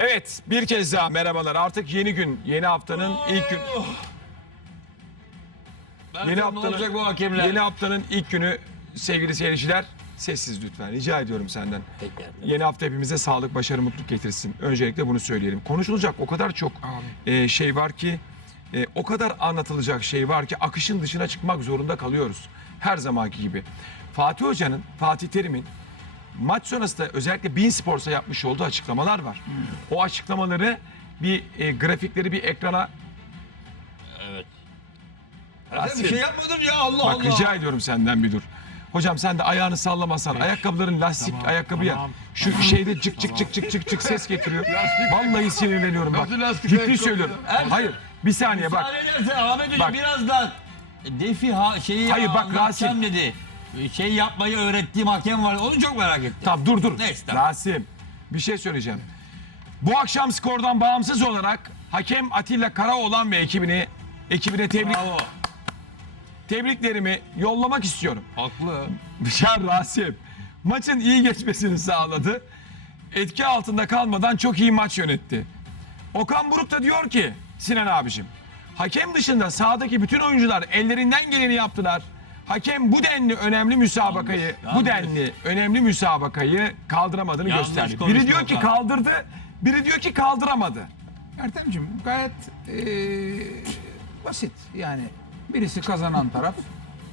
Evet bir kez daha merhabalar. Artık yeni gün, yeni haftanın ilk gün. Yeni haftanın, olacak bu hakemler? yeni haftanın ilk günü sevgili seyirciler sessiz lütfen rica ediyorum senden. Peki. Yeni hafta hepimize sağlık, başarı, mutluluk getirsin. Öncelikle bunu söyleyelim. Konuşulacak o kadar çok e, şey var ki, e, o kadar anlatılacak şey var ki akışın dışına çıkmak zorunda kalıyoruz. Her zamanki gibi. Fatih Hoca'nın, Fatih Terim'in maç sonrasında özellikle Bein Sports'a yapmış olduğu açıklamalar var. O açıklamaları bir e, grafikleri bir ekrana Evet. Rasim. bir şey yapmadım ya Allah Bak Allah. rica ediyorum senden bir dur. Hocam sen de ayağını sallamasan. Ayakkabıların lastik ayakkabı ya. Şu şeyde cık cık cık cık cık cık ses getiriyor. Vallahi sinirleniyorum bak. Nasıl lastik Ciddi ayakkabı söylüyorum. ya? Hayır. Bir saniye bak. Müsaade edersen Ahmet Hoca Bak. birazdan defi ha, şeyi Hayır, bak anlatacağım dedi. Şey yapmayı öğrettiğim hakem var. Onu çok merak ettim. Tamam dur dur. Neyse, tamam. Rasim bir şey söyleyeceğim. Bu akşam skordan bağımsız olarak hakem Atilla Karaoğlan ve ekibini ekibine tebrik Bravo. tebriklerimi yollamak istiyorum. Haklı. Ya Rasim maçın iyi geçmesini sağladı. Etki altında kalmadan çok iyi maç yönetti. Okan Buruk da diyor ki Sinan abicim hakem dışında sahadaki bütün oyuncular ellerinden geleni yaptılar. Hakem bu denli önemli müsabakayı, bu yanlış. denli önemli müsabakayı kaldıramadığını Yanlış gösterdi. Biri diyor ki kaldırdı, biri diyor ki kaldıramadı. Ertem'ciğim gayet eee, basit. Yani birisi kazanan taraf.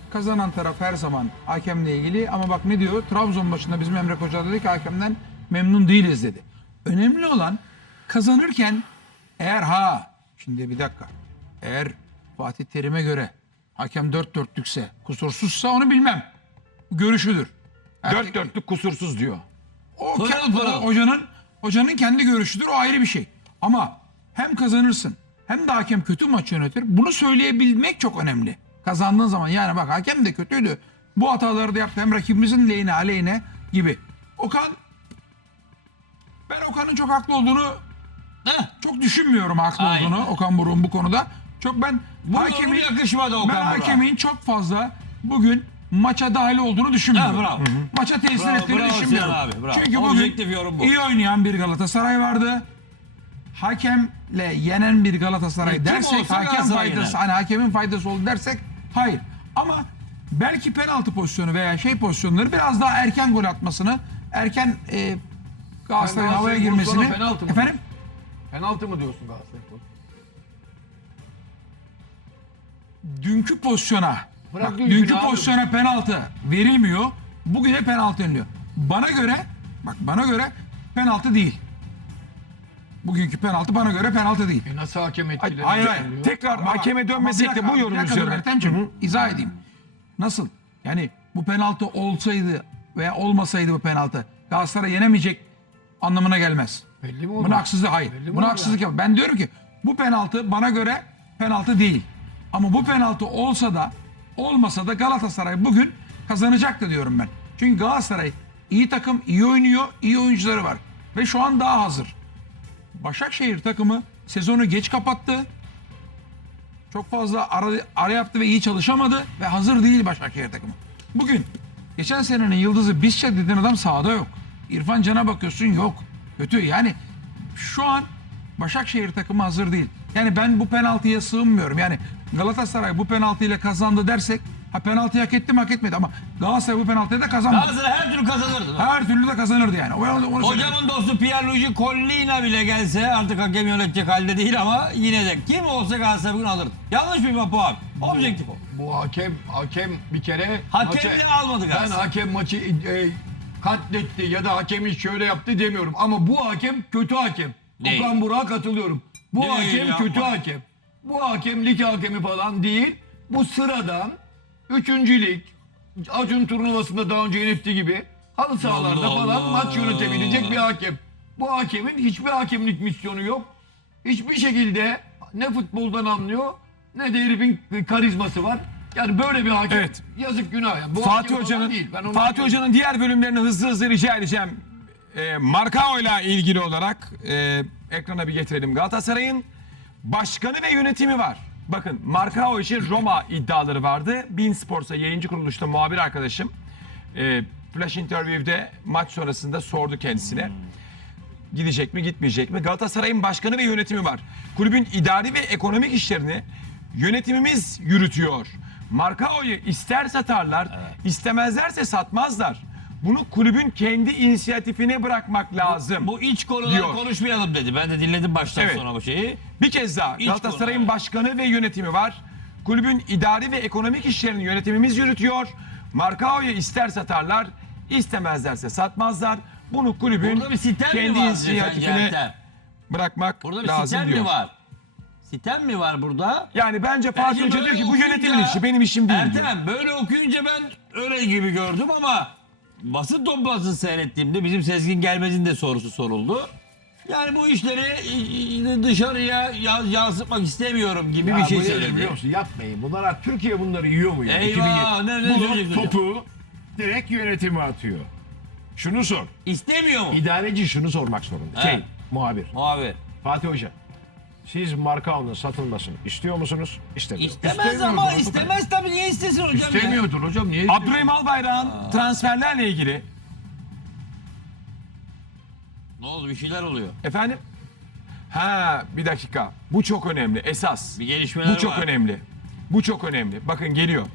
Kazanan taraf her zaman hakemle ilgili ama bak ne diyor? Trabzon maçında bizim Emre Koca dedi ki hakemden memnun değiliz dedi. Önemli olan kazanırken eğer ha şimdi bir dakika eğer Fatih Terim'e göre hakem dört dörtlükse kusursuzsa onu bilmem. Görüşüdür. Dört dörtlük kusursuz diyor. O, Pırıl ke- pırıl. o hocanın hocanın kendi görüşüdür o ayrı bir şey. Ama hem kazanırsın hem de hakem kötü maç yönetir. Bunu söyleyebilmek çok önemli. Kazandığın zaman yani bak hakem de kötüydü. Bu hataları da yaptı hem rakibimizin lehine aleyhine gibi. Okan ben Okan'ın çok haklı olduğunu Heh. çok düşünmüyorum haklı Aynen. olduğunu Okan Buruk'un bu konuda. Çok ben Bu hakemin yakışmadı Okan ben Burak'a. hakemin çok fazla bugün maça dahil olduğunu düşünmüyorum. Ha, bravo. Maça tesir Bravo, ettiğini bravo düşünmüyorum. Sinan abi, bravo. Çünkü Objektif bugün bu. iyi oynayan bir Galatasaray vardı. Hakemle yenen bir Galatasaray Kim dersek olsa hakem Galatasaray faydası yener. hani hakemin faydası oldu dersek hayır. Ama belki penaltı pozisyonu veya şey pozisyonları biraz daha erken gol atmasını, erken e, Galatasaray'ın havaya girmesini penaltı mı? efendim Penaltı mı diyorsun Galatasaray? Dünkü pozisyona Bırak bak, dünkü abi. pozisyona penaltı verilmiyor. Bugüne penaltı deniliyor. Bana göre bak bana göre penaltı değil. Bugünkü penaltı bana göre penaltı değil. E nasıl hakem etkiledi? Hayır hayır. Tekrar Ama- hakeme dönmesek de bu yorum bir dakika dur üzerine. İzah edeyim. Nasıl? Yani bu penaltı olsaydı veya olmasaydı bu penaltı Galatasaray yenemeyecek anlamına gelmez. Belli mi oldu? Buna haksızlık hayır. Belli Buna haksızlık yap. Ben diyorum ki bu penaltı bana göre penaltı değil. Ama bu penaltı olsa da olmasa da Galatasaray bugün kazanacaktı diyorum ben. Çünkü Galatasaray iyi takım, iyi oynuyor, iyi oyuncuları var. Ve şu an daha hazır. Başakşehir takımı sezonu geç kapattı. Çok fazla ara, ara yaptı ve iyi çalışamadı ve hazır değil Başakşehir takımı. Bugün geçen senenin yıldızı Bisçek dediğin adam sahada yok. İrfan Can'a bakıyorsun yok. Kötü yani şu an Başakşehir takımı hazır değil. Yani ben bu penaltıya sığınmıyorum. Yani Galatasaray bu penaltıyla kazandı dersek ha penaltıyı hak etti mi hak etmedi ama Galatasaray bu penaltıyı da kazanmadı. Galatasaray her türlü kazanırdı. Her türlü de kazanırdı yani. Onu, onu söyleyeyim. Hocamın dostu Pierluigi Collina bile gelse artık hakem yönetecek halde değil ama yine de kim olsa Galatasaray bugün alırdı. Yanlış mıyım Apo abi? Objektif o. Bu hakem hakem bir kere Hakemli maçı- almadı Ben Galatasaray. hakem maçı e, katletti ya da hakemi şöyle yaptı demiyorum ama bu hakem kötü hakem. Değil. Okan Burak'a katılıyorum. Bu Değil, hakem kötü hakem. Bu hakem lig hakemi falan değil. Bu sıradan 3. lig Acun turnuvasında daha önce yönettiği gibi halı sahalarda Allah falan Allah. maç yönetebilecek bir hakem. Bu hakemin hiçbir hakemlik misyonu yok. Hiçbir şekilde ne futboldan anlıyor ne de herifin karizması var. Yani böyle bir hakem Evet. yazık günah. Yani. Bu Fatih hakem Hoca'nın değil. Ben onu Fatih. Hoca'nın diğer bölümlerini hızlı hızlı rica edeceğim. E, Marcao ile ilgili olarak e, ekrana bir getirelim. Galatasaray'ın başkanı ve yönetimi var. Bakın Marcao için Roma iddiaları vardı. Bein Sports'a yayıncı kuruluşta muhabir arkadaşım e, Flash Interview'de maç sonrasında sordu kendisine. gidecek mi gitmeyecek mi? Galatasaray'ın başkanı ve yönetimi var. Kulübün idari ve ekonomik işlerini yönetimimiz yürütüyor. Markao'yu ister satarlar, istemezlerse satmazlar. Bunu kulübün kendi inisiyatifine bırakmak lazım. Bu iç konuları Diyor. konuşmayalım dedi. Ben de dinledim baştan Evet. sona bu şeyi. Bir kez daha İç Galatasaray'ın konu, evet. başkanı ve yönetimi var. Kulübün idari ve ekonomik işlerini yönetimimiz yürütüyor. Markao'yu ister satarlar, istemezlerse satmazlar. Bunu kulübün Burada bir sitem kendi mi var inisiyatifine bırakmak Burada bir lazım sitem diyor. mi var? Sitem mi var burada? Yani bence Fatih Bence Hoca böyle diyor ki bu okuyunca- yönetimin işi benim işim değil diyor. Ertem böyle okuyunca ben öyle gibi gördüm ama basın toplantısını seyrettiğimde bizim Sezgin Gelmez'in de sorusu soruldu. Yani bu işleri dışarıya ya- yansıtmak istemiyorum gibi bir Ya şey bu nedir söyledi. biliyor musun? Yapmayın. Bunlar Türkiye bunları yiyor mu ya? Eyvah, 2007. ne- ne Bunu söyleyeceksin hocam? topu direkt yönetime atıyor. Şunu sor. İstemiyor mu? İdareci şunu sormak zorunda. He. Şey, muhabir. Abi Fatih Hoca. Siz Markao'nun satılmasını istiyor musunuz? İstemiyorum. istemez ama istemez tabii niye istesin hocam ya? İstemiyordur hocam. Niye? Abdurrahim Albayrak'ın transferlerle ilgili Ne oldu bir şeyler oluyor. efendim Ha bir dakika. Bu çok önemli. Esas. Bir gelişmeler Bu çok var. önemli. Bu çok önemli. Bakın geliyor.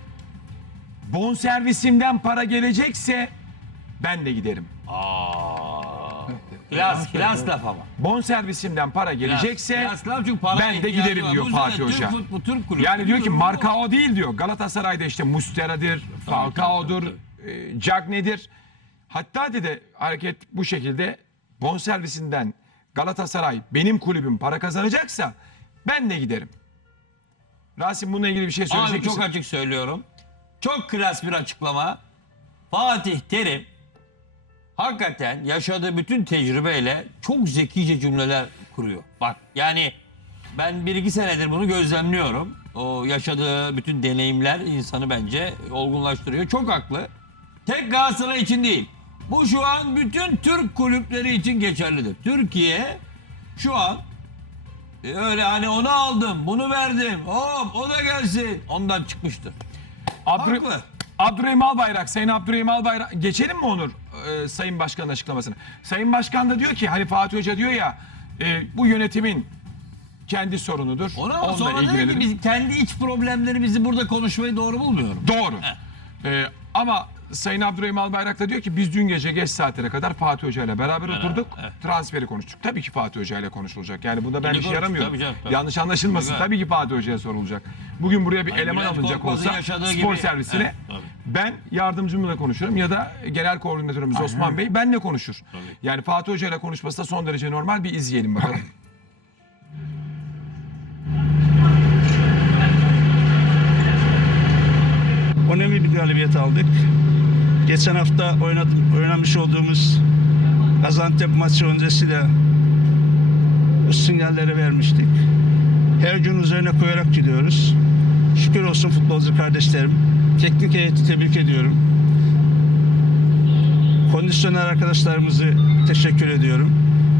Bon servisimden para gelecekse ben de giderim. Klas, klas laf ama. Bon servisimden para gelecekse Klas laf çünkü para ben de giderim diyor Fatih Türk Hoca. fut- Bu Türk kulübü. yani diyor ki Türk kulübü Markao değil diyor. Galatasaray'da işte Mustera'dır, Falcao'dur, e, Cagney'dir. Hatta dedi hareket bu şekilde bon servisinden Galatasaray benim kulübüm para kazanacaksa ben de giderim. Rasim bununla ilgili bir şey söyleyecek Abi çok misin? açık söylüyorum. Çok klas bir açıklama. Fatih Terim hakikaten yaşadığı bütün tecrübeyle çok zekice cümleler kuruyor. Bak yani ben bir iki senedir bunu gözlemliyorum. O yaşadığı bütün deneyimler insanı bence olgunlaştırıyor. Çok haklı. Tek Galatasaray için değil. Bu şu an bütün Türk kulüpleri için geçerlidir. Türkiye şu an e, öyle hani onu aldım, bunu verdim, hop o da gelsin. Ondan çıkmıştır. Abdü- Haklı. Abdurrahim Albayrak, Sayın Abdurrahim Albayrak. Geçelim mi Onur e, Sayın Başkan'ın açıklamasını? Sayın Başkan da diyor ki hani Fatih Hoca diyor ya e, bu yönetimin kendi sorunudur. Ona Onunla sonra dedi ki biz kendi iç problemlerimizi burada konuşmayı doğru bulmuyorum. Doğru. E, ama Sayın Abdurrahim Albayrak da diyor ki biz dün gece geç saatlere kadar Fatih Hoca ile beraber oturduk. Transferi konuştuk. Tabii ki Fatih Hoca ile konuşulacak. Yani bunda ben Tabii işe konuştuk, yaramıyorum. tabii canım, tabii. Yanlış anlaşılmasın. Tabii. Tabii ki Fatih Hoca'ya sorulacak. Bugün buraya bir Hani eleman Bülent alınacak Korkmaz'ın olsa yaşadığı spor gibi- servisine Evet, tabii. ben yardımcımla konuşurum ya da genel koordinatörümüz Osman Bey benle konuşur. Yani Fatih Hoca ile konuşması da son derece normal bir izleyelim bakalım. önemli bir galibiyet aldık. Geçen hafta oynadım, oynamış olduğumuz Gaziantep maçı öncesi de sinyalleri vermiştik. Her gün üzerine koyarak gidiyoruz. Şükür olsun futbolcu kardeşlerim. Teknik heyeti tebrik ediyorum. Kondisyoner arkadaşlarımızı teşekkür ediyorum.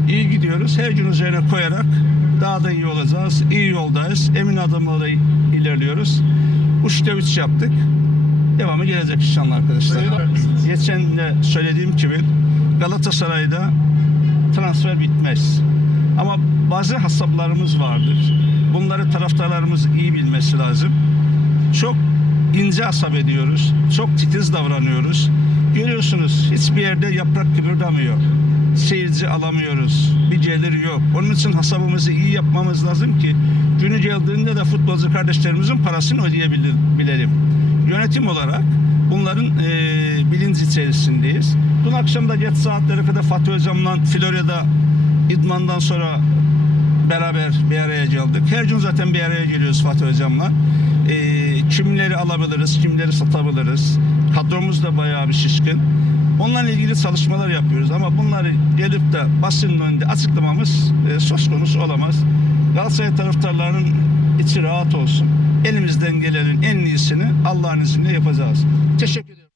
İyi gidiyoruz. Her gün üzerine koyarak daha da iyi olacağız. İyi yoldayız. Emin adımlarla ilerliyoruz. Uçta üç yaptık. Devamı gelecek inşallah arkadaşlar. Geçen de söylediğim gibi Galatasaray'da transfer bitmez. Ama bazı hesaplarımız vardır. Bunları taraftarlarımız iyi bilmesi lazım. Çok ince hesap ediyoruz. Çok titiz davranıyoruz. Görüyorsunuz hiçbir yerde yaprak kıpırdamıyor. Seyirci alamıyoruz. Bir gelir yok. Onun için hesabımızı iyi yapmamız lazım ki günü geldiğinde de futbolcu kardeşlerimizin parasını ödeyebilelim. Yönetim olarak bunların eee bilinci içerisindeyiz. Dün akşam da geç saatlere kadar Fatih Hocam'la Florya'da idmandan sonra beraber bir araya geldik. Her gün zaten bir araya geliyoruz Fatih Hocam'la. Ee, kimleri alabiliriz, kimleri satabiliriz. Kadromuz da bayağı bir şişkin. Onlarla ilgili çalışmalar yapıyoruz ama bunları gelip de basının önünde açıklamamız e, söz konusu olamaz. Galatasaray taraftarlarının içi rahat olsun. Elimizden gelenin en iyisini Allah'ın izniyle yapacağız. Teşekkür ederim.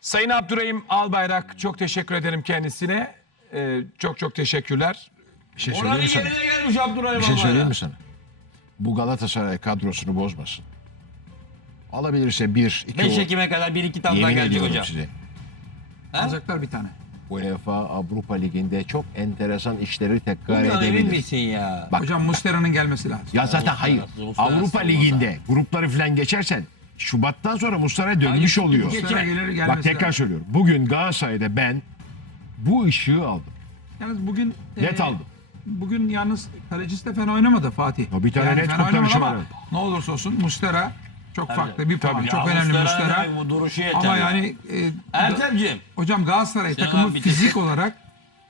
Sayın Abdurrahim Albayrak çok teşekkür ederim kendisine. E, çok çok teşekkürler. Bir şey Oranın söyleyeyim mi sana? yerine gelmiş Abdurrahim Bir şey Albayrak. söyleyeyim mi sana? Bu Galatasaray kadrosunu bozmasın. Alabilirse bir, iki 5 o- Ekim'e kadar 1-2 tane daha Yemin gelecek ediyorum hocam. size. Alacaklar bir tane. UEFA Avrupa Ligi'nde çok enteresan işleri tekrar Bundan emin edebilir. misin ya? Bak- Hocam Mustera'nın gelmesi lazım. Ya zaten hayır. Muslera Avrupa savunmada. Ligi'nde grupları falan geçersen Şubat'tan sonra Muslera dönmüş Hayır, oluyor. geçer. Muslera gelir gelmesi Bak tekrar lazım. söylüyorum. Bugün Galatasaray'da ben bu ışığı aldım. Yalnız bugün Net e, aldım. Bugün yalnız kalecisi de fena oynamadı Fatih. Ya bir tane net fena oynamadı kurtarışı ama var. ne olursa olsun Mustera çok farklı bir puan. Ya Çok önemli Muslera Bu duruşu yeter. Ama ya. yani e, Ertemciğim. hocam Galatasaray Sinan takımı abi, fizik olarak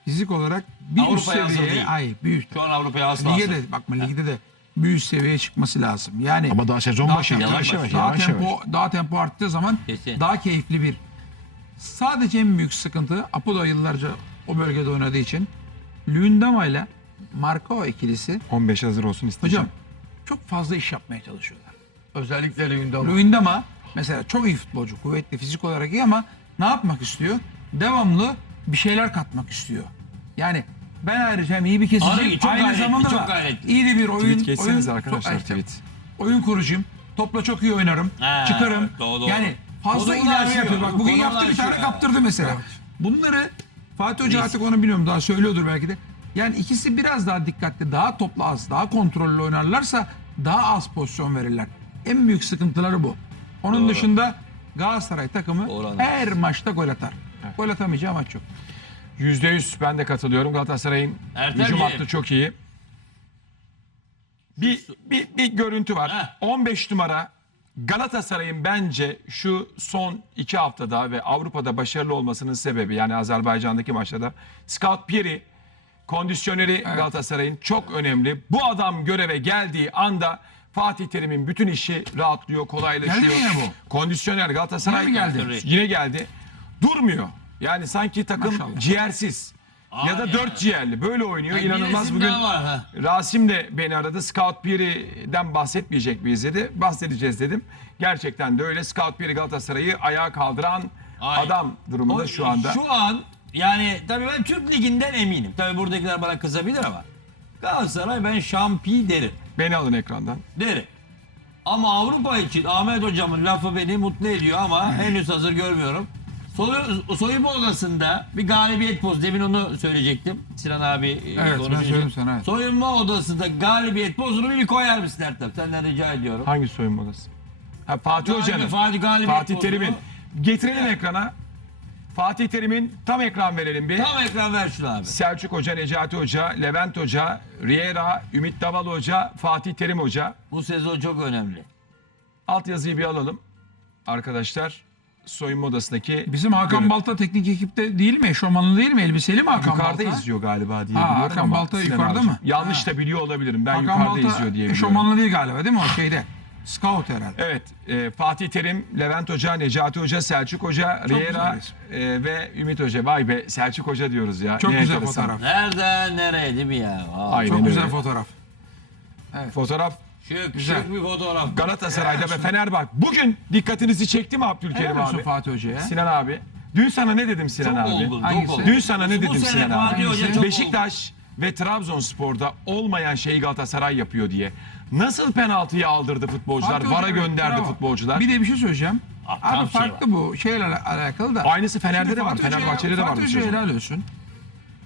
fizik olarak bir üst Avrupa'ya hazır seviyeye değil. ay bir üst. Şu an Avrupa'ya asla Lige hazır. de bakma ligde de bir üst seviyeye çıkması lazım. Yani Ama daha sezon başı, tempo- yavaş yavaş, daha yavaş tempo yavaş. daha tempo arttığı zaman Kesin. daha keyifli bir. Sadece en büyük sıkıntı Apo da yıllarca o bölgede oynadığı için Lündama ile Marco ikilisi 15 hazır olsun isteyeceğim. hocam çok fazla iş yapmaya çalışıyorlar. Özellikle Luyendama. Luyendama mesela çok iyi futbolcu, kuvvetli fizik olarak iyi ama ne yapmak istiyor? Devamlı bir şeyler katmak istiyor. Yani ben ayrıca hem iyi bir kesiciyim, çok aynı gayretli, zamanda çok gayretli. iyi de bir oyun... Tweet oyun, arkadaşlar Ay, tweet. oyun kurucuyum. Topla çok iyi oynarım. Ha, çıkarım. doğru, doğru. Yani fazla aşıyor, yapıyor. Bak bugün yaptı bir tane kaptırdı mesela. Bunları Fatih Hoca artık onu bilmiyorum daha söylüyordur belki de. Yani ikisi biraz daha dikkatli, daha toplu az, daha kontrollü oynarlarsa daha az pozisyon verirler. En büyük sıkıntıları bu. Onun dışında Galatasaray takımı Doğru her maçta gol atar. Gol atamayacağı maç yok. %100 ben de katılıyorum. Galatasaray'ın Ertemciğim. hücum hattı çok iyi. Bir, bir, bir görüntü var. Heh. 15 numara Galatasaray'ın bence şu son iki haftada ve Avrupa'da başarılı olmasının sebebi yani Azerbaycan'daki maçlarda Scout Pieri kondisyoneri Galatasaray'ın çok önemli. Bu adam göreve geldiği anda Fatih Terim'in bütün işi rahatlıyor, kolaylaşıyor. Geldi mi yine bu? Kondisyoner Galatasaray Yine mi geldi? Yine geldi. Durmuyor. Yani sanki takım Maşallah. ciğersiz. ya da dört ciğerli böyle oynuyor. Bir İnanılmaz bugün. var, ha. Rasim de beni aradı. Scout Piri'den bahsetmeyecek miyiz dedi. Bahsedeceğiz dedim. Gerçekten de öyle. Scout Piri Galatasaray'ı ayağa kaldıran Aynen. adam durumunda O- şu anda. Şu an yani tabii ben Türk Ligi'nden eminim. Tabii buradakiler bana kızabilir ama Galatasaray ben şampi derim. Beni alın ekrandan. Derim. Ama Avrupa için Ahmet hocamın lafı beni mutlu ediyor ama henüz hazır görmüyorum. Soy, soyunma odasında bir galibiyet pozu. Demin onu söyleyecektim. Sinan abi e, Evet, ben sana, evet. Soyunma odasında galibiyet pozunu bir, koyar mısın Ertem? Senden rica ediyorum. Hangi soyunma odası? Ha, Fatih Hoca'nın. Fatih galibiyet Fatih pozunu. Terim'in. Getirelim ekrana. Fatih Terim'in tam ekran verelim bir. Tam ekran ver şunu abi. Selçuk Hoca, Necati Hoca, Levent Hoca, Riera, Ümit Daval Hoca, Fatih Terim Hoca. Bu sezon çok önemli. Altyazıyı bir alalım. Arkadaşlar soyunma odasındaki Bizim Hakan görüntü. Balta teknik ekipte değil mi? Eşofmanlı değil mi? Elbiseli mi Hakan yukarıda Balta? izliyor galiba diye Ha, Hakan Balta yukarıda mı? Yanlış da biliyor olabilirim. Ben Hakan yukarıda Balta izliyor diye biliyorum. eşofmanlı değil galiba değil mi o şeyde? Scout herhalde. Evet, e, Fatih Terim, Levent Hoca, Necati Hoca, Selçuk Hoca, Riera güzel e, ve Ümit Hoca. Vay be Selçuk Hoca diyoruz ya. Çok Ne güzel enteresan. fotoğraf. Nereden nereye değil mi ya? Aa, Aynen Çok güzel öyle. fotoğraf. Fotoğraf Şık, Güzel. şık bir fotoğraf. Galatasaray'da ve Fenerbahçe. Bugün dikkatinizi çekti mi Abdülkerim Helal olsun abi? Fatih Hoca'ya. Sinan abi. Dün sana ne dedim Sinan Çok abi? olgun, Hangisi? çok olgun. Dün sana ne Bu dedim sene Sinan Fatih abi? Hoca çok olgun. Beşiktaş ve Trabzonspor'da olmayan şeyi Galatasaray yapıyor diye. Nasıl penaltıyı aldırdı futbolcular? Fatih VAR'a evet, gönderdi bravo. futbolcular. Bir de bir şey söyleyeceğim. Tam Abi şey farklı bu şeyle ala- alakalı da. Aynısı Fener'de Şimdi de var. Fatih Hoca'ya- Fenerbahçe'de de var. Fatih bu Hoca'ya sezon. helal olsun.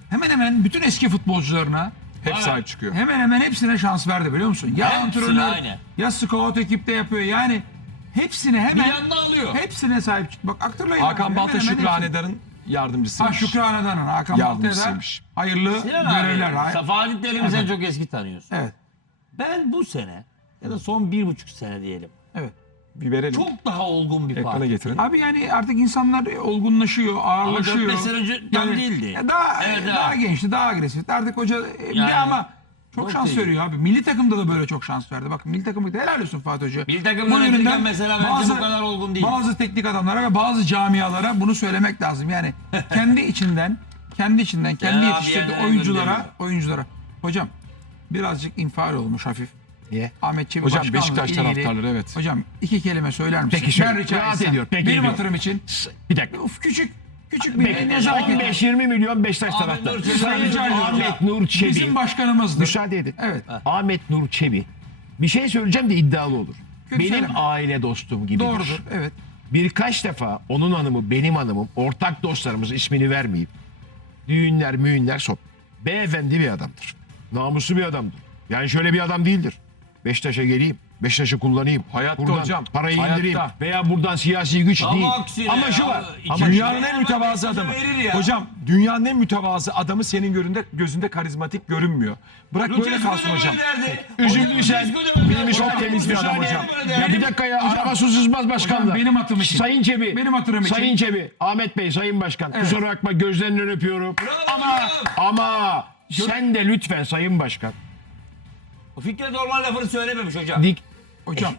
Hemen hemen bütün eski futbolcularına Hep Evet. sahip çıkıyor. hemen hemen hepsine şans verdi biliyor musun? Ya Hepsine antrenör aynı. ya scout ekipte yapıyor yani hepsine Bir hemen yandan alıyor. hepsine sahip çıktı. Bak hatırlayın. Hakan abi, Balta hemen hemen Şükrü hepsine. Hanedar'ın yardımcısı. Ha Şükrü Hanedan'ın Hakan Balta'ya da Yardımcısıymış. hayırlı Sinan görevler. abi, Hay- Safahat Terim'i sen çok eski tanıyorsun. Evet. Ben bu sene ya da son bir buçuk sene diyelim. Evet. Bir verelim. Çok daha olgun bir Ekrana getirin. Abi yani artık insanlar olgunlaşıyor, ağırlaşıyor. dört beş sene önce tam değildi. Daha, Evet, daha evet. gençti, daha agresifti. Artık hoca e, bir Yani, ama çok şans veriyor abi. Milli takımda da böyle çok şans verdi. Bak milli takımda helal olsun Fatih Hoca. Milli takım Bu yönetirken yönünden mesela bence bu kadar olgun değil. Bazı teknik adamlara ve bazı camialara bunu söylemek lazım. Yani kendi içinden, kendi içinden, kendi yetiştirdiği oyunculara, gönderiyor. oyunculara. Hocam birazcık infial olmuş hafif. Niye? Ahmet Çebi Hocam Beşiktaş ilgili- taraftarları evet. Hocam iki kelime söyler misin? Peki, söyle. Ben rica Rahat etsem. ediyor, peki, Benim hatırım için Bir dakika. Uf, küçük küçük bir nezaket. 15-20 milyon Beşiktaş Ahmet taraftarı. Nur Çebi Ahmet ya. Nur Çebi. Bizim başkanımızdır. Müsaade edin. Evet. Ahmet Nur Çebi. Bir şey söyleyeceğim de iddialı olur. Kötü benim söyleme. aile dostum gibidir. Doğrudur. Evet. Birkaç defa onun hanımı, benim hanımım, ortak dostlarımız ismini vermeyip düğünler müğünler son. Beyefendi bir adamdır. Namuslu bir adamdır. Yani şöyle bir adam değildir. Beşiktaş'a geleyim. Beşiktaş'ı kullanayım. Hayatta buradan hocam, Parayı hayatta. indireyim. Veya buradan siyasi güç Ama değil. aksine Ama şu var. Ama Dünyanın en mütevazı adamı. Hocam dünyanın en mütevazı adamı senin gözünde, gözünde karizmatik görünmüyor. Bırak böyle Lucescu kalsın da hocam. böyle. Üzüldüysen böyle benim çok temiz bir adam hocam. Ya bir dakika ya araba su sızmaz başkan Hocam da. benim hatırım için. Sayın Çebi. Benim hatırım için. Sayın Çebi. Ahmet Bey Sayın Başkan. Evet. Kusura bakma gözlerinden öpüyorum. Ama hocam. ama sen de lütfen Sayın Başkan. O Fikret Orman lafını söylememiş hocam. Dik Hocam.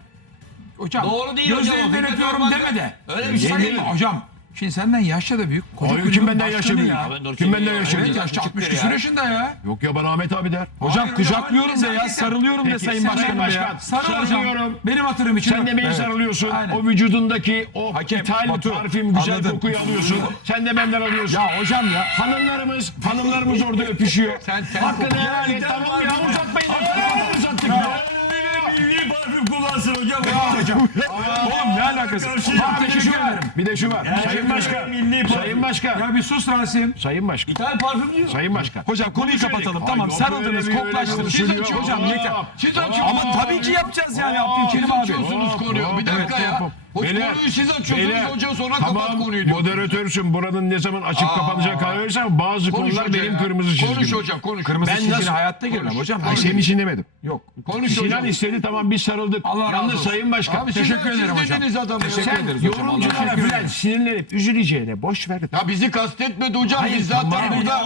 Hocam. Doğru değil hocam, Gözlerinden Fikret öpüyorum Orman- deme de. Öyle bir şey değil. Hocam. Şimdi senden yaşça da büyük. Koca Hayır, kulübün kim benden başkanı yaşça büyük? ya. Ben doğru Kim benden söylüyorum. yaşça Evet büyük? yaşça 60 Küçüktür küsur ya. yaşında ya. Yok ya bana Ahmet abi der. Hocam Hayır kucaklıyorum hocam, de ya, sen- sarılıyorum de Peki, Sayın Sayın Başkanım Başkan. ya. Sarıl hocam. Sarılıyorum. Benim hatırım için. Sen de beni Evet. sarılıyorsun. Aynen. O vücudundaki o Hakem, ithal Batu, parfüm güzel anladım. kokuyu alıyorsun. Sen de benden alıyorsun. Ya hocam ya. Hanımlarımız, hanımlarımız orada öpüşüyor. Hakkını helal et. Tamam ya uzatmayın. Uzattık ya. Parfüm kullansın hocam. Oğlum ne alakası? Ha, bir de şu var. Bir de şu var. Sayın Başkan. Milli Sayın Başkan. Ya bir sus Rasim. Sayın Başkan. İthal parfüm diyor. Sayın Başkan. Hocam konuyu kapatalım. Tamam sarıldınız, koklaştınız. hocam yeter. Ama tabii ki yapacağız yani Abdülkerim abi. açıyorsunuz konuyu. Bir dakika ya. Hoş Beyler, konuyu siz açıyorsunuz. beyler, Hoca sonra tamam, kapat konuyu diyor. Moderatörsün. Buranın ne zaman açıp Aa. kapanacağı kalıyorsa bazı Konuş konular hoca benim ya. kırmızı çizgim. Konuş hoca konuş. Kırmızı Ben çizgine nasıl- hayatta girmem hocam. Ay senin için demedim. Yok. Konuş Sinan hocam. istedi tamam biz sarıldık. Allah razı Yalnız olsun. Sayın Başkan. Abi Teşekkür siz, ederim siz hocam. dediniz adamı. Teşekkür Sen- ederiz hocam. Allah Yorumculara falan ederim. sinirlenip üzüleceğine boş ver. Ya bizi kastetmedi hocam. Hayır, Biz zaten burada.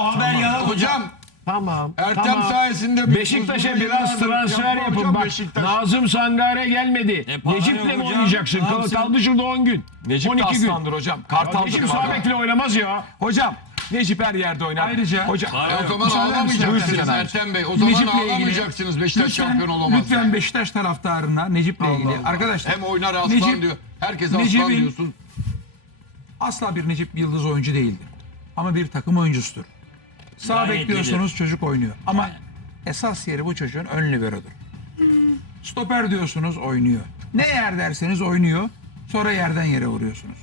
Hocam Tamam. Ertem tamam. sayesinde bir Beşiktaş'a biraz yıllardır transfer yapma yapın. hocam Bak Beşiktaş. Nazım Sangare gelmedi. E, para Necip'le yok mi hocam. oynayacaksın? Kal, kaldı şurada 10 gün. Necip de 12 gün. aslandır hocam. Ya Kartaldır. Necip bekle oynamaz ya. Hocam Necip her yerde oynar. Ayrıca- Hocam. O zaman Müsaade misiniz ağlamayacaksınız Ertem? Ertem Bey. O zaman Necip'le ilgili- ağlamayacaksınız Beşiktaş şampiyon olamaz. Lütfen yani. Beşiktaş taraftarına Necip'le ilgili. Arkadaşlar. Hem oynar aslan Necip- diyor. Herkes aslan Necip'in- diyorsun. asla bir Necip Yıldız oyuncu değildir. Ama bir takım oyuncusudur. Sağ Gayet bekliyorsunuz çocuk oynuyor. Ama esas yeri bu çocuğun ön liberodur. Stoper diyorsunuz oynuyor. Ne yer derseniz oynuyor. Sonra yerden yere vuruyorsunuz.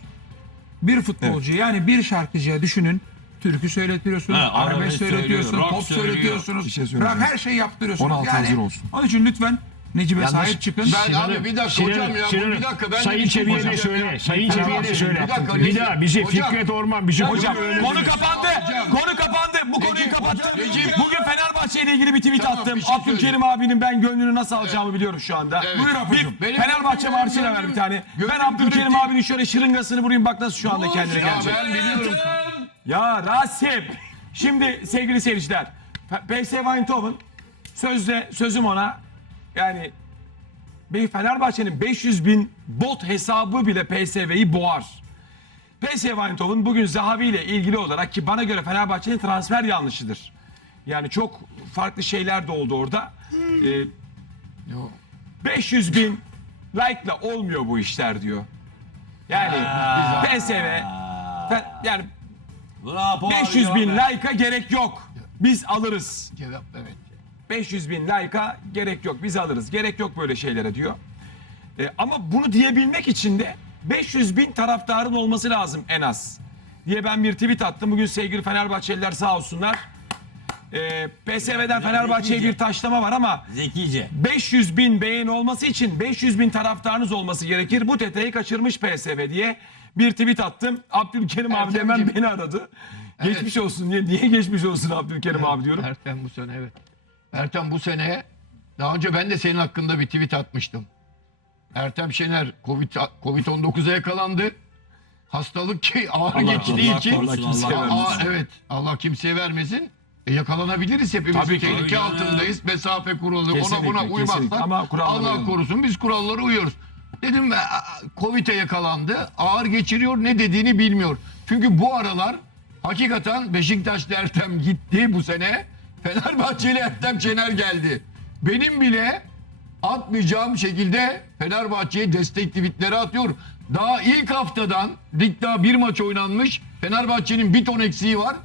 Bir futbolcu yani bir şarkıcıya düşünün. Türkü söyletiyorsunuz, Ha, arabesk arabesk söyletiyorsunuz, söylüyor, rock pop söylüyor. söyletiyorsunuz. Bir şey Bırak söyleyeceğim. her şeyi yaptırıyorsunuz. 16 yani, hazır olsun. Onun için lütfen Necip'e sahip çıkın. Ben abi bir dakika Sinan'ım, hocam ya. bu Sinan'ım, bir dakika ben Sayın şey Çebi'ye de söyle. ya. Sayın Çebi'ye de söyle. Bir dakika, Bir Necip- daha bizi Hocam- Fikret Orman bizi Hocam konu bilir. kapandı. Hocam. Konu kapandı. Bu konuyu kapattım. Bugün Fenerbahçe ile ilgili bir tweet Tamam, attım. şey Abdülkerim abinin ben gönlünü nasıl alacağımı biliyorum şu anda. Evet. Buyur Benim Fenerbahçe marşıyla ver bir tane. Ben Abdülkerim abinin şöyle şırıngasını vurayım bak nasıl şu anda kendine Ya gelecek. ben biliyorum. Ya Rasim. Şimdi sevgili seyirciler. PSV Eindhoven sözde sözüm ona yani bir Fenerbahçe'nin 500 bin bot hesabı bile PSV'yi boğar. PSV Eindhoven bugün Zahavi ile ilgili olarak ki bana göre Fenerbahçe'nin transfer yanlışıdır. Yani çok farklı şeyler de oldu orada. Ee, 500 bin like'la olmuyor bu işler diyor. Yani PSV fe- yani Bravo, 500 bin like'a gerek yok. Biz alırız. Cevap evet. 500 bin like'a gerek yok. Biz alırız. Gerek yok böyle şeylere diyor. E, ama bunu diyebilmek için de 500 bin taraftarın olması lazım en az. Diye ben bir tweet attım. Bugün sevgili Fenerbahçeliler sağ olsunlar. E, PSV'den Fenerbahçe'ye bir taşlama var ama Zekice. 500 bin beğeni olması için 500 bin taraftarınız olması gerekir. Bu tetreyi kaçırmış PSV diye bir tweet attım. Abdülkerim abi hemen beni aradı. Geçmiş olsun diye. Niye geçmiş olsun Abdülkerim abi diyorum. Ertem bu sene evet. Ertem bu sene daha önce ben de senin hakkında bir tweet atmıştım. Ertem Şener Covid Covid-19'a yakalandı. Hastalık ki ağır geçtiği Allah için korusun, kimseye Allah Aa, evet Allah kimseye vermesin. E, yakalanabiliriz hepimiz. Tabii ki. Tehlike Tabii altındayız. Mesafe kuralı. Ona Kesinlikle, buna kesinlikle. uymazsak Ama Allah korusun biz kurallara uyuyoruz. Dedim ve Covid'e yakalandı. Ağır geçiriyor ne dediğini bilmiyor. Çünkü bu aralar hakikaten Beşiktaşlı Ertem gitti bu sene. Fenerbahçeli Ertem Şener geldi. Benim bile atmayacağım şekilde Fenerbahçe'ye destek tweetleri atıyor. Daha ilk haftadan lig daha bir maç oynanmış. Fenerbahçe'nin bir ton eksiği var.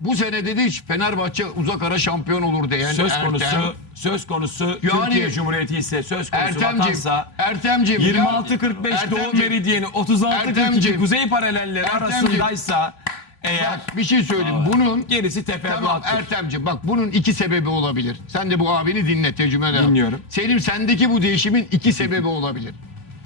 Bu sene dedi hiç Fenerbahçe uzak ara şampiyon olur diye. Yani söz Ertem- konusu söz konusu Yani- Türkiye Cumhuriyeti ise söz konusu Ertemcim, vatansa Ertemcim, 26.45 Ertemcim, Doğu Meridyeni 36.42 Ertemcim, Kuzey paralelleri Ertemcim. arasındaysa eğer Bak bir şey söyleyeyim. Bunun gerisi Tamam teferruattır. Ertemciğim bak bunun iki sebebi olabilir. Sen de bu abini dinle tecrübeli. Dinliyorum. Selim sendeki bu değişimin iki sebebi olabilir.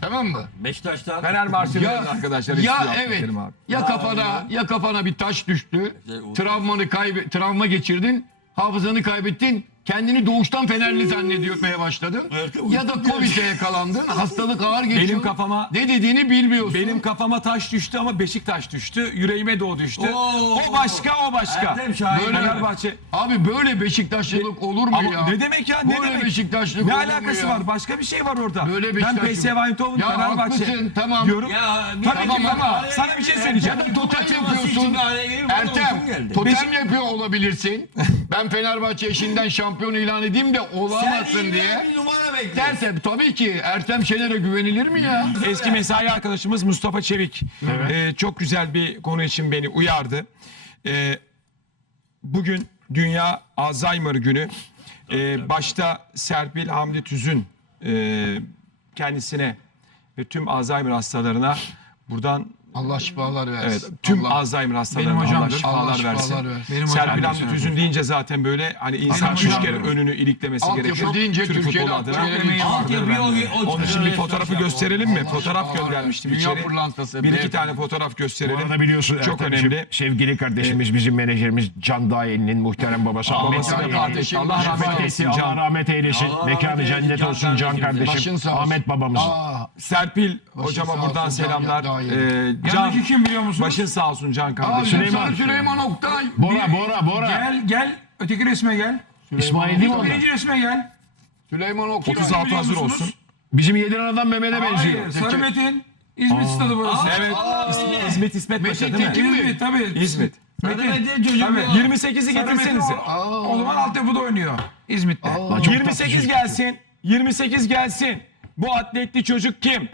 Tamam mı? Beşiktaş'tan Fenerbahçe'nin Ya, arkadaşlar ya evet. Abi. Ya kafana ya kafana bir taş düştü. Travmanı kaybe travma geçirdin. Hafızanı kaybettin. Kendini doğuştan Fenerli zannediyormaya başladın. Ya da Covid'e yakalandın. Hastalık ağır geçiyor. Benim kafama- ne dediğini bilmiyorsun. Benim kafama taş düştü ama Beşiktaş düştü. Yüreğime doğu düştü. Oo. O başka o başka. Ertem Şahin. Böyle Fenerbahçe. Abi böyle Beşiktaşlılık olur mu Ama ya? ne demek ya? Ne Böyle demek? Beşiktaşlık Ne olur mu alakası ya? var? Başka bir şey var orada. Böyle ben Beşiktaşlık- PSV Eindhoven Ya Fenerbahçe haklısın, tamam. diyorum. Ya bir Tabii Tamam ki ama sana bir şey söyleyeceğim. Ya da totem yapıyorsun. Ertem totem yapıyor olabilirsin. Ben Fenerbahçe eşinden şampiyon ilan edeyim de olamazsın diye. Bir numara bekle. Derse tabii ki Ertem Şener'e güvenilir mi ya? Eski mesai arkadaşımız Mustafa Çevik e, çok güzel bir konu için beni uyardı. E, bugün Dünya Alzheimer Günü. E, başta Serpil Hamdi Tüzün e, kendisine ve tüm Alzheimer hastalarına buradan Allah şifalar versin. Evet, tüm Allah, Alzheimer hastalarına Benim Allah şifalar Allah şifalar versin. versin. Benim Serpil hocam Hamdi Tüzün deyince zaten böyle hani insan Benim üç hocam. kere önünü iliklemesi Altyapı gerekiyor. deyince Türk Türkiye'de futbolu adına. aklıma emeği gelen- vardır Altyapıyı o- o- Onun için bir fotoğrafı gösterelim mi? Fotoğraf göndermiştim Dünya içeri. pırlantası, Bir iki beyefendi. tane fotoğraf Bu gösterelim. arada biliyorsun Çok önemli. sevgili kardeşimiz bizim menajerimiz Can Dayeli'nin muhterem babası Ahmet Babası Dayeli. vefat etti. Allah rahmet eylesin Allah Can. rahmet eylesin. Allah Mekanı rahmet eylesin, cennet Can olsun Can kardeşim. Başın kardeşim. sağ olsun. Ahmet babamız. Aa, Serpil hocama sağ buradan olsun, selamlar. Ee, Can Yanındaki kim biliyor musunuz? başın sağ olsun Can Aa, kardeşim. Süleyman. Süleyman. Süleyman Oktay. Bora, Bora, Bora. Gel gel öteki resme gel. İsmail değil mi onlar? Birinci resme gel. Süleyman Oktay. 36 biliyor hazır musunuz? olsun. Bizim Yediran'dan Mehmet'e benziyor. Hayır Sarı Metin. İzmit stadı burası. Evet. İsmet, İsmet İsmet Paşa değil mi? Tekin mi? İzmit tabii. İsmet. Metin çocuğum Tabii. ya. 28'i Sarı Metin getirsenize. o, o zaman altyapıda oynuyor. İzmit'te. Lan çok 28 tatlı gelsin. 28 gelsin. Bu atletli çocuk kim?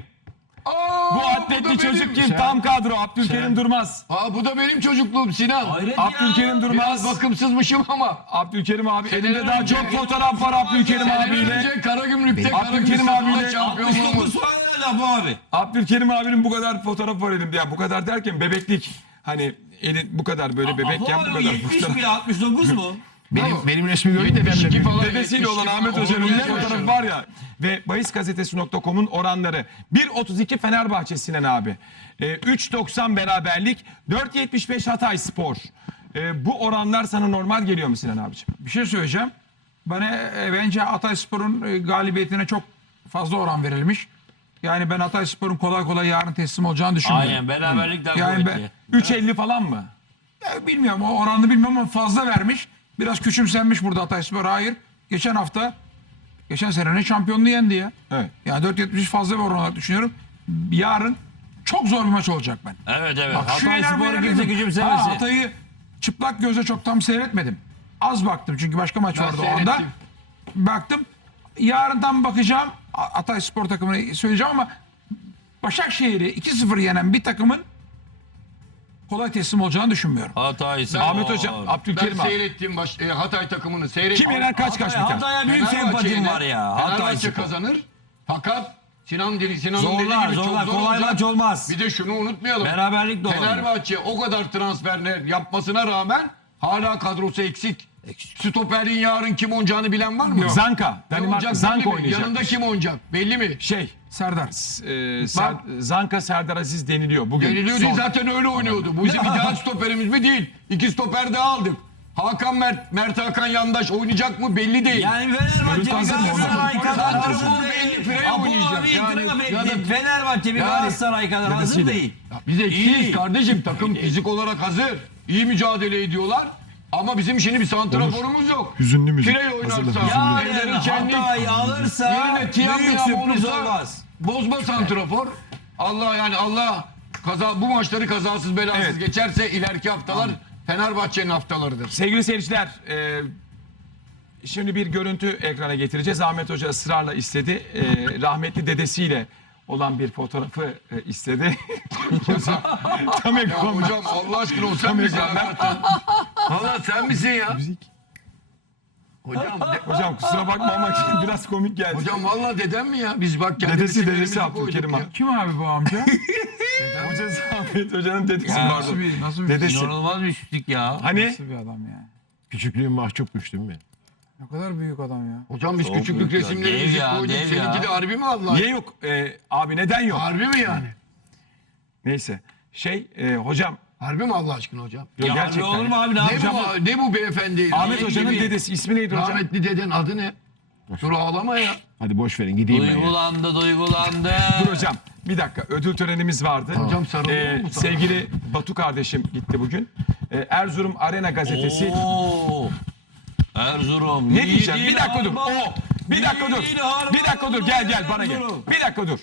Aa, Bu da atletli çocuk benim. kim? Tam kadro. Abdülkerim Durmaz. Aa, bu da benim çocukluğum Sinan. Hayret Abdülkerim ya. Durmaz. Biraz bakımsızmışım ama. Abdülkerim abi. Seneler Elinde daha önce- çok fotoğraf var Abdülkerim Seneler abiyle. önce Karagümrük'te Abdülkerim Karagümrük abiyle şampiyonluğumuz. 69 falan hala bu abi. Abdülkerim abinin bu kadar fotoğrafı var elimde. Ya bu kadar derken bebeklik. Hani eli bu kadar böyle bebekken bu Apo kadar 70 fotoğraf. mi 69 mu? Benim, benim resmimi görün de ben 72 de falan. Dedesiyle olan 72 Ahmet. Hoca'nın fotoğrafı var ya. Ve bahisgazetesi.com'un oranları. 1.32 Fenerbahçe Sinan abi. Ee, 3.90 beraberlik. 4.75 Hatay Spor. Ee, bu oranlar sana normal geliyor mu Sinan abiciğim? Bir şey söyleyeceğim. Bana e, bence Hatayspor'un e, galibiyetine çok fazla oran verilmiş. Yani ben Hatayspor'un kolay kolay yarın teslim olacağını düşünmüyorum. Aynen beraberlikten Yani kuvvetli. ben- 3.50 falan mı? Ya bilmiyorum o oranını bilmiyorum ama fazla vermiş. Biraz küçümsenmiş burada Hatayspor. Hayır. Geçen hafta geçen senenin şampiyonluğu yendi ya. Evet. Yani 4.70 fazla bir oran olarak düşünüyorum. Yarın çok zor bir maç olacak ben. Evet evet. Bak şu Hatay Spor'u kimse küçümsemesin. Ha, Hatay'ı çıplak gözle çok tam seyretmedim. Az baktım çünkü başka maç vardı o anda. seyrettim. Baktım. Yarın tam bakacağım. Hatay spor takımını söyleyeceğim ama Başakşehir'i 2-0 yenen bir takımın kolay teslim olacağını düşünmüyorum. Hatay Spor. Ahmet Hocam, Ben Abdülkerim abi. seyrettim baş, e, Hatay takımını seyrettim. Kim yener kaç kaç biter? Hatay'a büyük Fenerbahçe sempatim yener. var ya. Hatay Fenerbahçe Spor. kazanır. Fakat Sinan dedi Sinan'ın dediği Zorlar gibi zorlar. çok zor Kolay olacak. maç olmaz. Bir de şunu unutmayalım. Beraberlik de olabilir. Fenerbahçe o kadar transferler yapmasına rağmen hala kadrosu eksik. Stoperin yarın kim oynayacağını bilen var mı? Zanka. Ne Danimarka olacak Zanka belli mi? oynayacak. Yanında kim oynayacak? Belli mi? Şey, Serdar. e, Ser- Zanka Serdar Aziz deniliyor bugün. Deniliyor değil Son- zaten öyle oynuyordu. Bu bizim ideal stoperimiz mi değil. İki stoper daha aldık. Hakan Mert, Mert Hakan yandaş oynayacak mı belli değil. Yani Fenerbahçe bir hazır mı? Galatasaray kadar Zaten hazır değil. belli, Frey Apo oynayacak. abi Yani- itiraf ya da- etti. Fenerbahçe bir Yani- Galatasaray kadar hazır Dedesiyle. değil. Biz eksiyiz İyi. kardeşim. Takım fizik olarak hazır. İyi mücadele ediyorlar. Ama bizim şimdi bir santraforumuz yok. Hüzünlü müzik. Pirey oynarsa, Yarın Ender'in kendi Hatay alırsa yerine büyük Miam sürpriz olursa olmaz. bozma santrafor. Allah yani Allah kaza bu maçları kazasız belasız Evet. geçerse ileriki haftalar Fenerbahçe'nin haftalarıdır. Sevgili seyirciler, e, şimdi bir görüntü ekrana getireceğiz. Ahmet Hoca ısrarla istedi. E, rahmetli dedesiyle olan bir fotoğrafı e, istedi. Tam Ya ekran. hocam Allah aşkına o sen misin? Valla sen misin ya? Hocam, de- Hocam kusura bakma ama biraz komik geldi. hocam vallahi dedem mi ya? Biz bak kendimiz Dedesi, dedesi Abdülkerim abi. Kim abi bu amca? Hocası Ahmet Hoca'nın dedesi Ya. nasıl pardon. bir, nasıl bir, Dedesi. İnanılmaz bir çiftlik ya. Hani nasıl bir adam ya? Küçüklüğün mahcupmuş değil mi? Ne kadar büyük adam ya. Hocam biz Çok küçüklük büyük ya, resimlerimizi dev ya, koyduk. dev Seninki de harbi mi Allah? niye yok? Ee, abi neden yok? Harbi mi yani? Neyse. Şey e, hocam Harbi mi Allah aşkına hocam? Ya gerçekten. harbi olur mu abi ne Ne yapacağım? bu, ne bu beyefendi? Ahmet Ne Hoca'nın gibi? dedesi ismi neydi hocam? Rahmetli deden adı ne? Dur ağlama ya. Hadi boş verin gideyim ben ya. Duygulandı duygulandı. Dur hocam bir dakika ödül törenimiz vardı. Hocam sarılıyor Ee, mu sana? sevgili Batu kardeşim gitti bugün. Ee, Erzurum Arena gazetesi. Oo. Erzurum. Ne diyeceğim? Bir dakika dur. harman. Oo, bir dakika dur. Bir dakika dur. Gel gel bana gel. Bir dakika dur.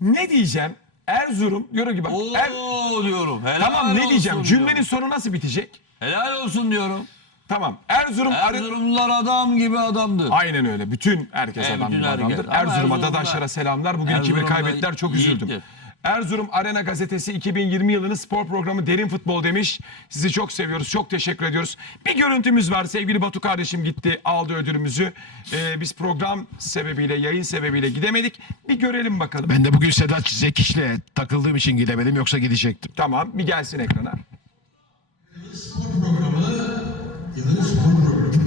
Ne diyeceğim? Erzurum diyorum ki bak. Er- Oo diyorum. Helal tamam ne diyeceğim? Cümlenin diyorum. sonu nasıl bitecek? Helal olsun diyorum. Tamam. Erzurum Erzurumlular adam gibi adamdır. Aynen öyle. Bütün herkes Evet, adam bütün gibi herkes. adamdır. Ama Erzurum'a Erzurum'da- Dadaşlara selamlar. Bugün 2-1 Erzurum'da kaybettiler. Çok üzüldüm. yiğittir. Erzurum Arena Gazetesi 2020 yılının spor programı Derin Futbol demiş. Sizi çok seviyoruz. Çok teşekkür ediyoruz. Bir görüntümüz var. Sevgili Batu kardeşim gitti. Aldı ödülümüzü. Ee, biz program sebebiyle, yayın sebebiyle gidemedik. Bir görelim bakalım. Ben de bugün Sedat Zekiş'le takıldığım için gidemedim yoksa gidecektim. Tamam. Bir gelsin ekrana. spor programı yılın spor programı.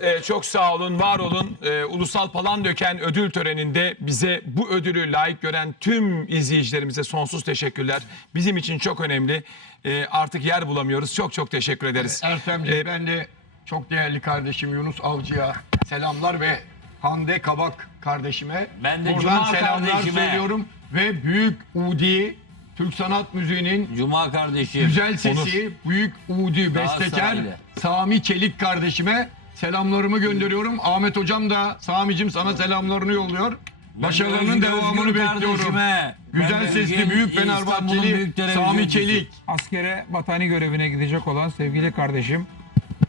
Ee, çok sağ olun, var olun. Ee, Ulusal Palandöken ödül töreninde bize bu ödülü layık gören tüm izleyicilerimize sonsuz teşekkürler. Bizim için çok önemli. Ee, artık yer bulamıyoruz. Çok çok teşekkür ederiz. Ertemciğim Ee, ben de çok değerli kardeşim Yunus Avcı'ya selamlar ve Hande Kabak kardeşime Ben de buradan Cuma selamlar kardeşime. söylüyorum ve büyük Udi Türk sanat müziğinin Cuma kardeşim. güzel sesi büyük Udi bestekar. Sami Çelik kardeşime selamlarımı gönderiyorum. Ahmet hocam da Sami'cim sana selamlarını yolluyor. Başarılarının devamını bekliyorum. Güzel sesli büyük Fenerbahçeli Sami. Çelik. Askere vatani görevine gidecek olan sevgili kardeşim.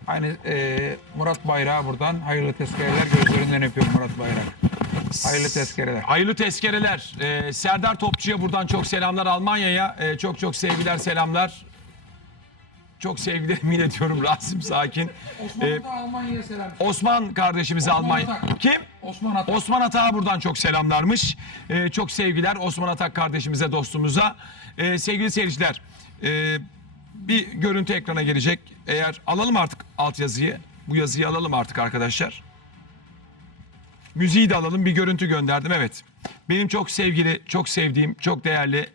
Aynı e, Murat Bayrak'a buradan hayırlı tezkereler gözlerinden öpüyorum Murat Bayrak. Hayırlı tezkereler. Hayırlı tezkereler. Ee, Serdar Topçu'ya buradan çok selamlar. Almanya'ya ee, çok çok sevgiler, selamlar. Çok sevgilerimi iletiyorum Rasim Sakin. Ee, Almanya'ya selam. Osman kardeşimize Osman Almanya. Atak. Kim? Osman Atak. Osman Atak'a buradan çok selamlarmış. Ee, çok sevgiler Osman Atak kardeşimize, dostumuza. Ee, sevgili seyirciler, e, bir görüntü ekrana gelecek. Eğer alalım artık altyazıyı. Bu yazıyı alalım artık arkadaşlar. Müziği de alalım. Bir görüntü gönderdim. Evet. Benim çok sevgili, çok sevdiğim, çok değerli,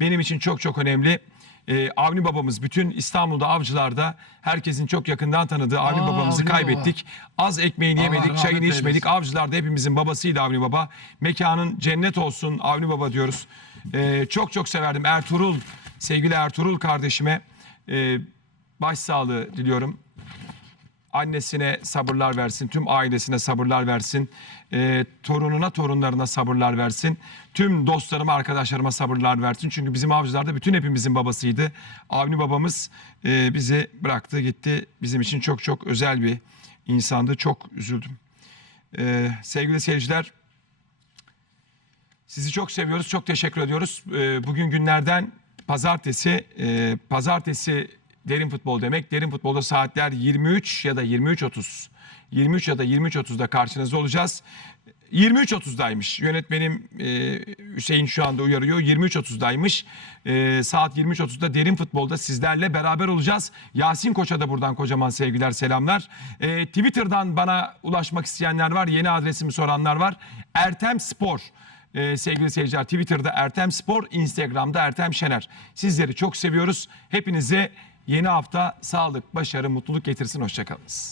benim için çok çok önemli. Ee, Avni babamız bütün İstanbul'da avcılarda herkesin çok yakından tanıdığı Avni Aa, babamızı Avni Baba. kaybettik. Az ekmeğini Allah yemedik, rahmet çayını eylesin. içmedik. Avcılarda hepimizin babasıydı Avni Baba. Mekanın cennet olsun Avni Baba diyoruz. Ee, çok çok severdim. Ertuğrul, sevgili Ertuğrul kardeşime e, başsağlığı diliyorum. Annesine sabırlar versin, tüm ailesine sabırlar versin, Ee, torununa, torunlarına sabırlar versin, tüm dostlarıma, arkadaşlarıma sabırlar versin. Çünkü bizim avcılarda bütün hepimizin babasıydı. Avni babamız e, bizi bıraktı, gitti. Bizim için çok çok özel bir insandı. Çok üzüldüm. Ee, sevgili seyirciler, sizi çok seviyoruz, çok teşekkür ediyoruz. Ee, bugün günlerden pazartesi, e, pazartesi derin futbol demek. Derin futbolda saatler 23 ya da 23.30. 23 ya da 23.30'da karşınızda olacağız. 23.30'daymış. Yönetmenim e, Hüseyin şu anda uyarıyor. 23.30'daymış. E, saat 23.30'da derin futbolda sizlerle beraber olacağız. Yasin Koç'a da buradan kocaman sevgiler, selamlar. E, Twitter'dan bana ulaşmak isteyenler var. Yeni adresimi soranlar var. Ertem Spor. Ee, sevgili seyirciler Twitter'da Ertem Spor, Instagram'da Ertem Şener. Sizleri çok seviyoruz. Hepinize yeni hafta sağlık, başarı, mutluluk getirsin. Hoşçakalınız.